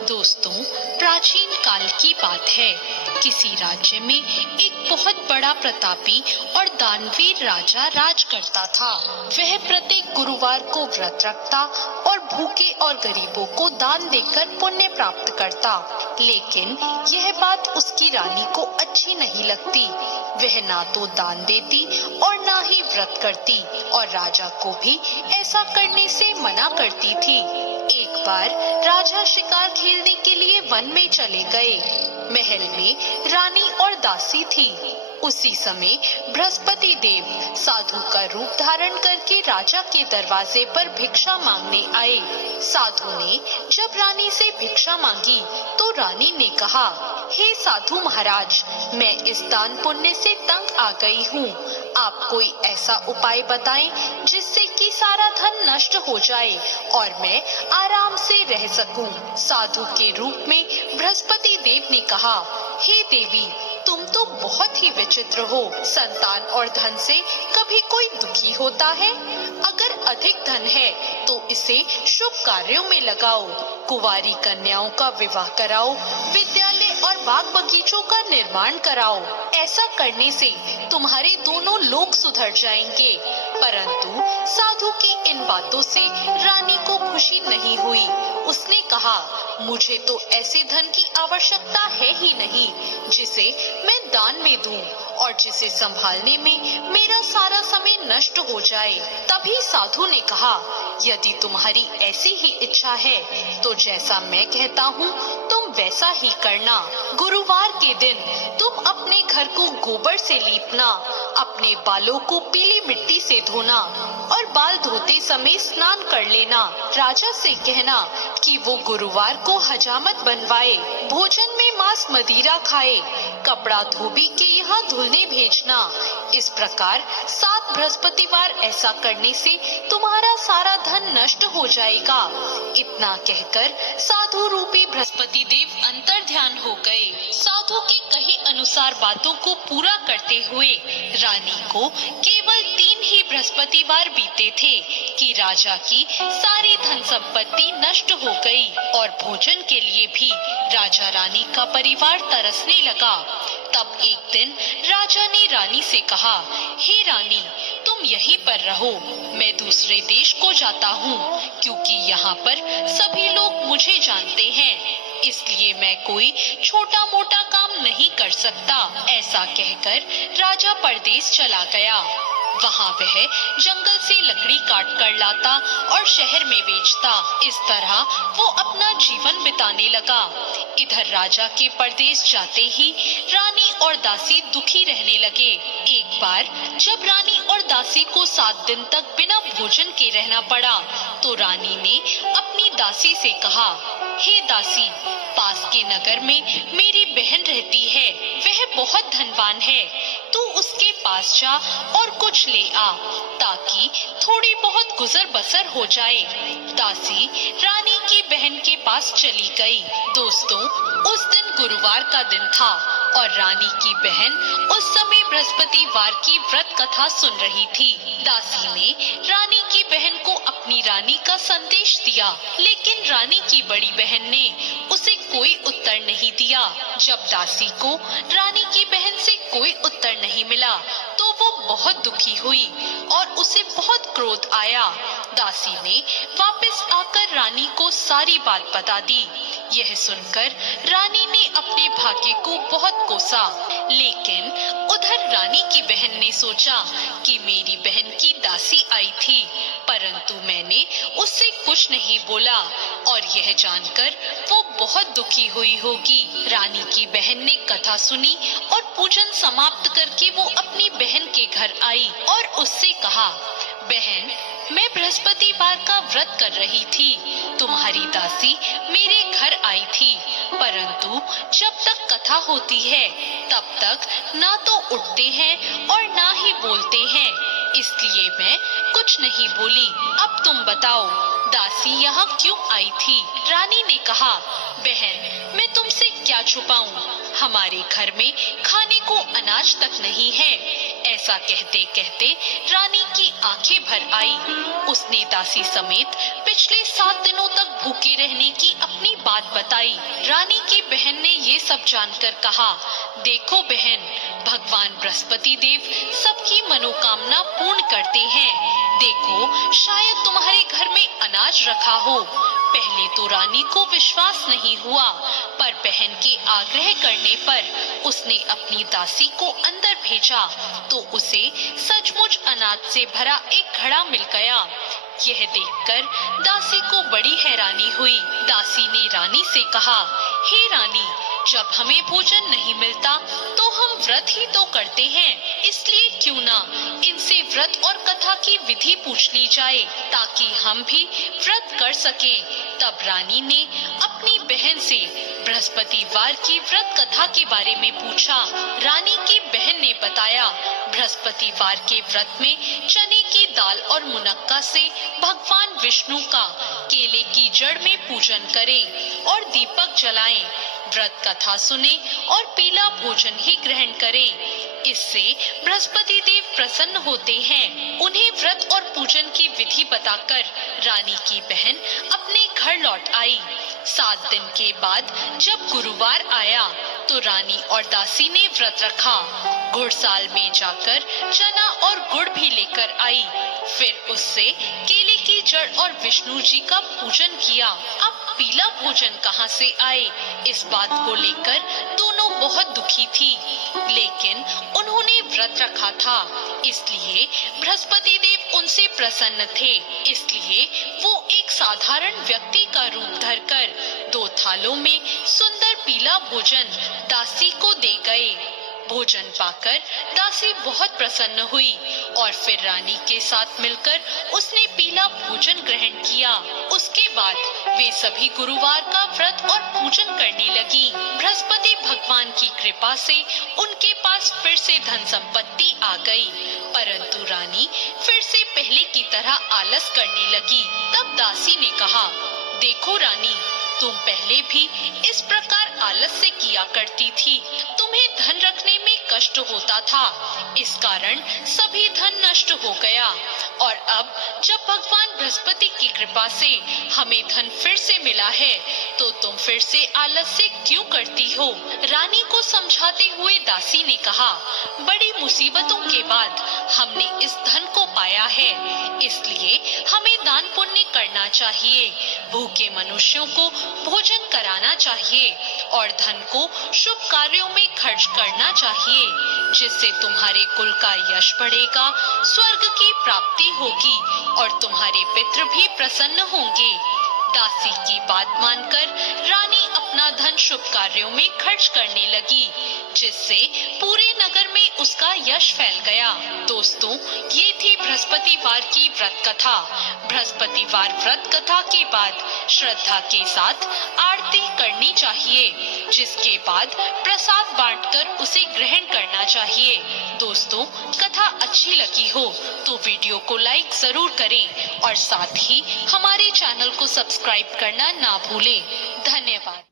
दोस्तों, प्राचीन काल की बात है। किसी राज्य में एक बहुत बड़ा प्रतापी और दानवीर राजा राज करता था। वह प्रत्येक गुरुवार को व्रत रखता और भूखे और गरीबों को दान देकर पुण्य प्राप्त करता। लेकिन यह बात उसकी रानी को अच्छी नहीं लगती। वह ना तो दान देती और ना ही व्रत करती और राजा को भी ऐसा करने से मना करती थी। एक बार राजा शिकार खेलने के लिए वन में चले गए। महल में रानी और दासी थी। उसी समय बृहस्पति देव साधु का रूप धारण करके राजा के दरवाजे पर भिक्षा मांगने आए। साधु ने जब रानी से भिक्षा मांगी तो रानी ने कहा, हे साधु महाराज, मैं इस दान पुण्य से तंग आ गई हूँ। आप कोई ऐसा उपाय बताएं जिससे कि सारा धन नष्ट हो जाए और मैं आराम से रह सकूं। साधु के रूप में बृहस्पति देव ने कहा, हे देवी, तुम तो बहुत ही विचित्र हो। संतान और धन से कभी कोई दुखी होता है? अगर अधिक धन है तो इसे शुभ कार्यों में लगाओ। कुंवारी कन्याओं का विवाह कराओ, विद्यालय और बाग बगीचों का निर्माण कराओ। ऐसा करने से तुम्हारे दोनों लोग सुधर जाएंगे। परंतु साधु की इन बातों से रानी को खुशी नहीं हुई। उसने कहा, मुझे तो ऐसे धन की आवश्यकता है ही नहीं जिसे मैं दान में दूं और जिसे संभालने में मेरा सारा समय नष्ट हो जाए। तभी साधु ने कहा, यदि तुम्हारी ऐसी ही इच्छा है तो जैसा मैं कहता हूँ तुम वैसा ही करना। गुरुवार के दिन तुम अपने घर को गोबर से लीपना, अपने बालों को पीली मिट्टी से धोना और बाल धोते समय स्नान कर लेना। राजा से कहना कि वो गुरुवार को हजामत बनवाए, भोजन में मांस मदिरा खाए, कपड़ा धोबी के यहाँ धुलने भेजना। इस प्रकार 7 बृहस्पतिवार ऐसा करने से तुम्हारा सारा धन नष्ट हो जाएगा। इतना कहकर साधु रूपी बृहस्पति देव अंतर ध्यान हो गए। साधु के कहे अनुसार बातों को पूरा करते हुए रानी को केवल 3 ही बृहस्पतिवार बीते थे कि राजा की सारी धन संपत्ति नष्ट हो गई और भोजन के लिए भी राजा रानी का परिवार तरसने लगा। तब एक दिन राजा ने रानी से कहा, हे रानी, तुम यहीं पर रहो, मैं दूसरे देश को जाता हूँ, क्योंकि यहाँ पर सभी लोग मुझे जानते हैं, इसलिए मैं कोई छोटा मोटा काम नहीं कर सकता। ऐसा कहकर राजा परदेश चला गया। वहाँ वह जंगल से लकड़ी काट कर लाता और शहर में बेचता। इस तरह वो अपना जीवन बिताने लगा। इधर राजा के परदेश जाते ही रानी और दासी दुखी रहने लगे। एक बार जब रानी और दासी को 7 दिन तक बिना भोजन के रहना पड़ा तो रानी ने अपनी दासी से कहा, हे दासी, पास के नगर में मेरी बहन रहती है, वह बहुत धनवान है, तू उसके पास जा और कुछ ले आ ताकि थोड़ी बहुत गुजर बसर हो जाए। दासी रानी की बहन के पास चली गई। दोस्तों, उस दिन गुरुवार का दिन था और रानी की बहन उस समय बृहस्पतिवार की व्रत कथा सुन रही थी। दासी ने रानी की बहन को अपनी रानी का संदेश दिया, लेकिन रानी की बड़ी बहन ने उसे कोई उत्तर नहीं दिया। जब दासी को रानी की बहन से कोई उत्तर नहीं मिला तो वो बहुत दुखी हुई और उसे बहुत क्रोध आया। दासी ने वापस आकर रानी को सारी बात बता दी। यह सुनकर रानी ने अपने भाग्य को बहुत कोसा, लेकिन उधर रानी की बहन ने सोचा कि मेरी बहन की दासी आई थी, परंतु मैंने उससे कुछ नहीं बोला और यह जानकर वो बहुत दुखी हुई होगी। रानी की बहन ने कथा सुनी और पूजन समाप्त करके वो अपनी बहन के घर आई और उससे कहा, बहन, मैं बृहस्पतिवार का व्रत कर रही थी, तुम्हारी दासी मेरे घर आई थी, परंतु जब तक कथा होती है तब तक ना तो उठते हैं और ना ही बोलते हैं, इसलिए मैं कुछ नहीं बोली। अब तुम बताओ, दासी यहाँ क्यों आई थी? रानी ने कहा, बहन, मैं तुमसे क्या छुपाऊं, हमारे घर में खाने को अनाज तक नहीं है। ऐसा कहते कहते रानी की आंखें भर आई। उसने दासी समेत पिछले 7 दिनों तक भूखे रहने की अपनी बात बताई। रानी की बहन ने ये सब जानकर कहा, देखो बहन, भगवान बृहस्पति देव सबकी मनोकामना पूर्ण करते हैं। देखो, शायद तुम्हारे घर में अनाज रखा हो। पहले तो रानी को विश्वास नहीं हुआ, पर बहन के आग्रह करने पर उसने अपनी दासी को अंदर भेजा तो उसे सचमुच अनाज से भरा एक घड़ा मिल गया। यह देखकर दासी को बड़ी हैरानी हुई। दासी ने रानी से कहा, हे रानी, जब हमें भोजन नहीं मिलता तो हम व्रत ही तो करते हैं, इसलिए क्यों ना इनसे व्रत और कथा की विधि पूछ ली जाए ताकि हम भी व्रत कर सकें। तब रानी ने अपनी बहन से बृहस्पतिवार की व्रत कथा के बारे में पूछा। रानी की बहन ने बताया, बृहस्पतिवार के व्रत में चने की दाल और मुनक्का से भगवान विष्णु का केले की जड़ में पूजन करें और दीपक जलाएं, व्रत कथा सुने और पीला भोजन ही ग्रहण करें। इससे बृहस्पति देव प्रसन्न होते हैं। उन्हें व्रत और पूजन की विधि बताकर रानी की बहन अपने घर लौट आई। 7 दिन के बाद जब गुरुवार आया तो रानी और दासी ने व्रत रखा। घुड़साल में जाकर चना और गुड़ भी लेकर आई। फिर उससे केले की जड़ और विष्णु जी का पूजन किया। अब पीला भोजन कहाँ से आए, इस बात को लेकर दोनों बहुत दुखी थी, लेकिन उन्होंने व्रत रखा था, इसलिए बृहस्पति देव उनसे प्रसन्न थे। इसलिए वो एक साधारण व्यक्ति का रूप धरकर 2 थालों में सुंदर पीला भोजन दासी को दे गए। भोजन पाकर दासी बहुत प्रसन्न हुई और फिर रानी के साथ मिलकर उसने पीला भोजन ग्रहण किया। उसके बाद वे सभी गुरुवार का व्रत और पूजन करने लगी। बृहस्पति भगवान की कृपा से उनके पास फिर से धन संपत्ति आ गई, परंतु रानी फिर से पहले की तरह आलस करने लगी। तब दासी ने कहा, देखो रानी, तुम पहले भी इस प्रकार आलस से किया करती थी। तुम्हें धन रखने में कष्ट होता था, इस कारण सभी धन नष्ट हो गया, और अब जब भगवान बृहस्पति की कृपा से हमें धन फिर से मिला है तो तुम फिर से आलस से क्यों करती हो। रानी को समझाते हुए दासी ने कहा, बड़ी मुसीबतों के बाद हमने इस धन को पाया है, इसलिए हमें दान पुण्य करना चाहिए, भूखे मनुष्यों को भोजन कराना चाहिए और धन को शुभ कार्यों में खर्च करना चाहिए, जिससे तुम्हारे कुल का यश बढ़ेगा, स्वर्ग की प्राप्ति होगी और तुम्हारे पितृ भी प्रसन्न होंगे। दासी की बात मानकर रानी अपना धन शुभ कार्यों में खर्च करने लगी, जिससे पूरे नगर में उसका यश फैल गया। दोस्तों, ये थी बृहस्पतिवार की व्रत कथा। बृहस्पतिवार व्रत कथा के बाद श्रद्धा के साथ आरती करनी चाहिए, जिसके बाद प्रसाद बांटकर उसे ग्रहण करना चाहिए। दोस्तों, कथा अच्छी लगी हो तो वीडियो को लाइक जरूर करें और साथ ही हमारे चैनल को सब्सक्राइब करना ना भूलें। धन्यवाद।